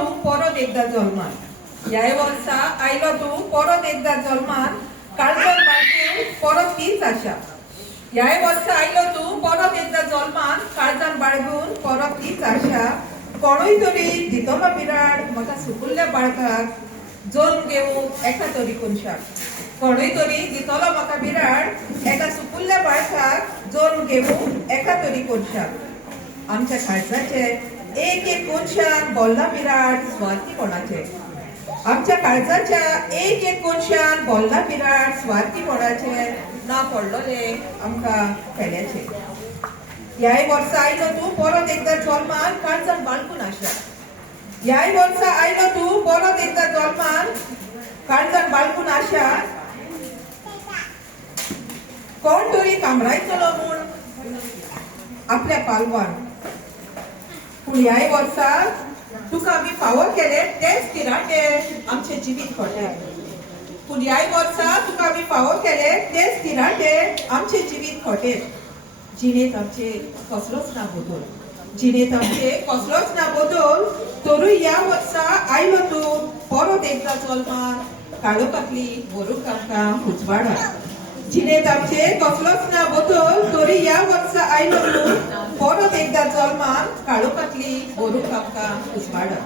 तू परत एकदा जल्मान. ह्या वर्सा आयलो तू परत एकदा जल्मान. काळजान बाळगून परत तीच आशा. ह्या वर्सा आयलो तू परत एकदा जल्मान. काळजान बाळगून परत तीच आशा. कोणूय तरी दितलो बिराड म्हाका सुकुल्ल्या बाळकाक जोन घेवूंक एका तरी कोनशाक. कोणूय तरी दितलो म्हाका बिराड एका सुकुल्ल्या बाळकाक जोन घेवूंक एका तरी कोनशाक. आमच्या काळजाचे एक एक कोनशान बोल्ला बिराड स्वार्थी कोणाचे. आमच्या काळजाच्या एक एक कोनशान बोल्ला बिराड स्वार्थी कोणाचे ना पडलोले आमकां खेळ्याचे. ह्या वर्सा आयलो तू परत एकदा जल्मान. काळजान बाळगून आशा. ह्या वर्सा आयलो तू परत एकदा जल्मान. काळजान बाळगून आशा. कोण तरी कामरायतलो म्हूण आपल्या पालवान. पूण ह्या वर्सा तुका आमी फावो केले तेच तिरांडे आमचे जिवीत खोटे. पूण ह्या वर्सा तुका आमी फावो केले तेच तिरांडे आमचे जिवीत खोटे. जिणेत आमचे कसलोच ना बदल. जिणेत आमचे कसलोच ना बदल. तरूय ह्या वर्सा आयलो तू परत एकदा जल्मान. काळोखांतली व्हरूंक आमकां उजवाडा. जिणेत आमचे कसलोच ना बदल. तरी ह्या वर्सा आयलो तू परत एकदा जल्मान. काळोखांतली व्हरूंक आमकां उजवाडा.